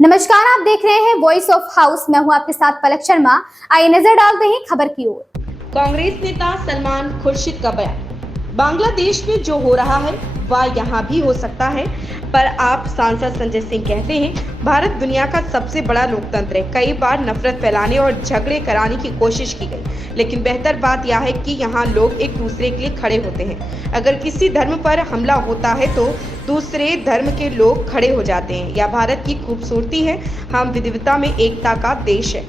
नमस्कार, आप देख रहे हैं वॉइस ऑफ हाउस। मैं हूं आपके साथ पलक शर्मा। आइए नजर डालते हैं खबर की ओर। कांग्रेस नेता सलमान खुर्शीद का बयान, बांग्लादेश में जो हो रहा है वह यहाँ भी हो सकता है। पर आप सांसद संजय सिंह कहते हैं भारत दुनिया का सबसे बड़ा लोकतंत्र है। कई बार नफरत फैलाने और झगड़े कराने की कोशिश की गई, लेकिन बेहतर बात यह है कि यहाँ लोग एक दूसरे के लिए खड़े होते हैं। अगर किसी धर्म पर हमला होता है तो दूसरे धर्म के लोग खड़े हो जाते हैं। यह भारत की खूबसूरती है। हम विविधता में एकता का देश है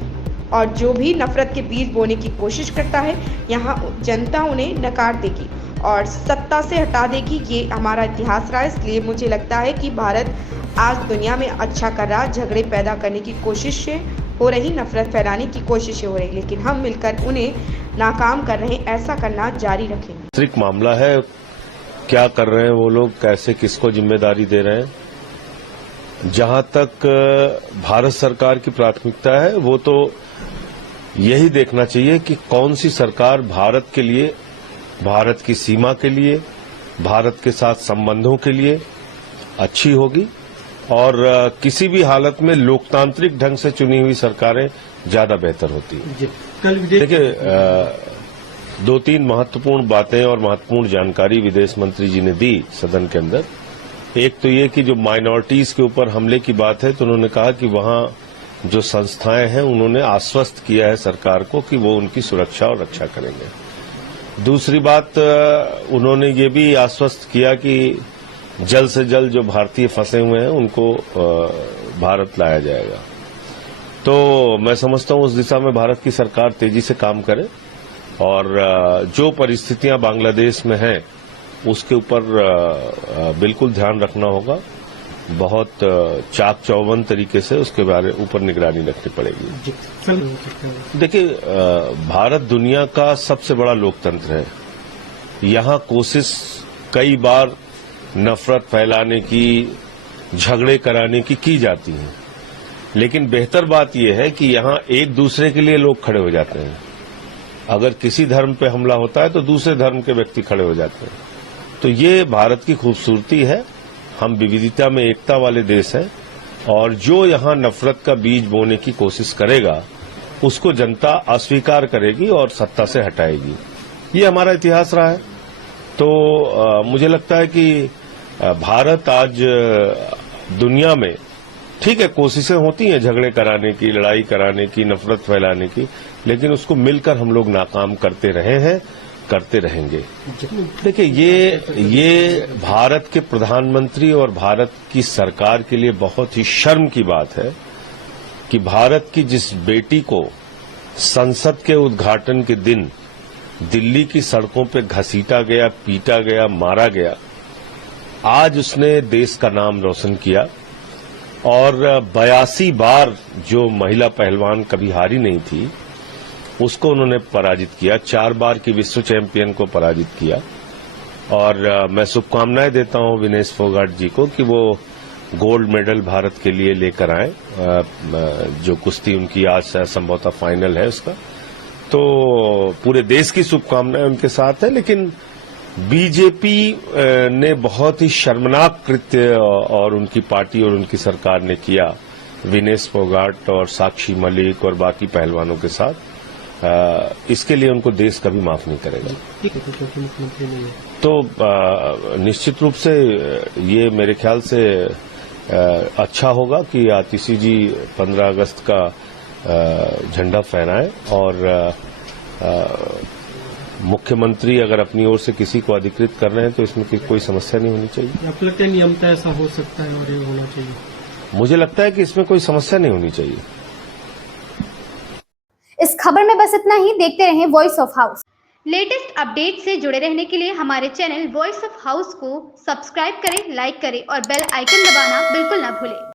और जो भी नफरत के बीज बोने की कोशिश करता है यहाँ जनता उन्हें नकार देगी और सत्ता से हटा देगी। ये हमारा इतिहास रहा है। इसलिए मुझे लगता है कि भारत आज दुनिया में अच्छा कर रहा, झगड़े पैदा करने की कोशिशें हो रही, नफरत फैलाने की कोशिशें हो रही, लेकिन हम मिलकर उन्हें नाकाम कर रहे हैं। ऐसा करना जारी रखेंगे। आंतरिक मामला है, क्या कर रहे हैं वो लोग, कैसे किसको जिम्मेदारी दे रहे हैं। जहां तक भारत सरकार की प्राथमिकता है वो तो यही देखना चाहिए कि कौन सी सरकार भारत के लिए, भारत की सीमा के लिए, भारत के साथ संबंधों के लिए अच्छी होगी और किसी भी हालत में लोकतांत्रिक ढंग से चुनी हुई सरकारें ज्यादा बेहतर होती हैं। देखिए, दो तीन महत्वपूर्ण बातें और महत्वपूर्ण जानकारी विदेश मंत्री जी ने दी सदन के अंदर। एक तो ये कि जो माइनॉरिटीज के ऊपर हमले की बात है तो उन्होंने कहा कि वहां जो संस्थाएं हैं उन्होंने आश्वस्त किया है सरकार को कि वो उनकी सुरक्षा और रक्षा करेंगे। दूसरी बात, उन्होंने ये भी आश्वस्त किया कि जल्द से जल्द जो भारतीय फंसे हुए हैं उनको भारत लाया जाएगा। तो मैं समझता हूं उस दिशा में भारत की सरकार तेजी से काम करे और जो परिस्थितियां बांग्लादेश में हैं उसके ऊपर बिल्कुल ध्यान रखना होगा। बहुत चाक चौबंद तरीके से उसके बारे ऊपर निगरानी रखनी पड़ेगी। देखिए, भारत दुनिया का सबसे बड़ा लोकतंत्र है। यहाँ कोशिश कई बार नफरत फैलाने की, झगड़े कराने की जाती है, लेकिन बेहतर बात यह है कि यहाँ एक दूसरे के लिए लोग खड़े हो जाते हैं। अगर किसी धर्म पे हमला होता है तो दूसरे धर्म के व्यक्ति खड़े हो जाते हैं। तो ये भारत की खूबसूरती है। हम विविधता में एकता वाले देश हैं और जो यहाँ नफरत का बीज बोने की कोशिश करेगा उसको जनता अस्वीकार करेगी और सत्ता से हटाएगी। ये हमारा इतिहास रहा है। तो मुझे लगता है कि भारत आज दुनिया में, ठीक है, कोशिशें होती हैं झगड़े कराने की, लड़ाई कराने की, नफरत फैलाने की, लेकिन उसको मिलकर हम लोग नाकाम करते रहे हैं, करते रहेंगे। देखिए, ये भारत के प्रधानमंत्री और भारत की सरकार के लिए बहुत ही शर्म की बात है कि भारत की जिस बेटी को संसद के उद्घाटन के दिन दिल्ली की सड़कों पे घसीटा गया, पीटा गया, मारा गया, आज उसने देश का नाम रोशन किया और 82 बार जो महिला पहलवान कभी हारी नहीं थी उसको उन्होंने पराजित किया। 4 बार की विश्व चैंपियन को पराजित किया और मैं शुभकामनाएं देता हूं विनेश फोगाट जी को कि वो गोल्ड मेडल भारत के लिए लेकर आए। जो कुश्ती उनकी आज संभवतः फाइनल है उसका, तो पूरे देश की शुभकामनाएं उनके साथ है। लेकिन बीजेपी ने बहुत ही शर्मनाक कृत्य और उनकी पार्टी और उनकी सरकार ने किया विनेश फोगाट और साक्षी मलिक और बाकी पहलवानों के साथ। इसके लिए उनको देश कभी माफ नहीं करेगा। तो निश्चित रूप से ये मेरे ख्याल से अच्छा होगा कि आतिशी जी 15 अगस्त का झंडा फहराएं और मुख्यमंत्री अगर अपनी ओर से किसी को अधिकृत कर रहे हैं तो इसमें कोई समस्या नहीं होनी चाहिए। आपको लगता है नियमतः ऐसा हो सकता है और ये होना चाहिए? मुझे लगता है कि इसमें कोई समस्या नहीं होनी चाहिए। इस खबर में बस इतना ही। देखते रहें voice of house. Latest update से जुड़े रहने के लिए हमारे चैनल वॉइस ऑफ हाउस को सब्सक्राइब करें, लाइक करें और बेल आइकन दबाना बिल्कुल ना भूलें।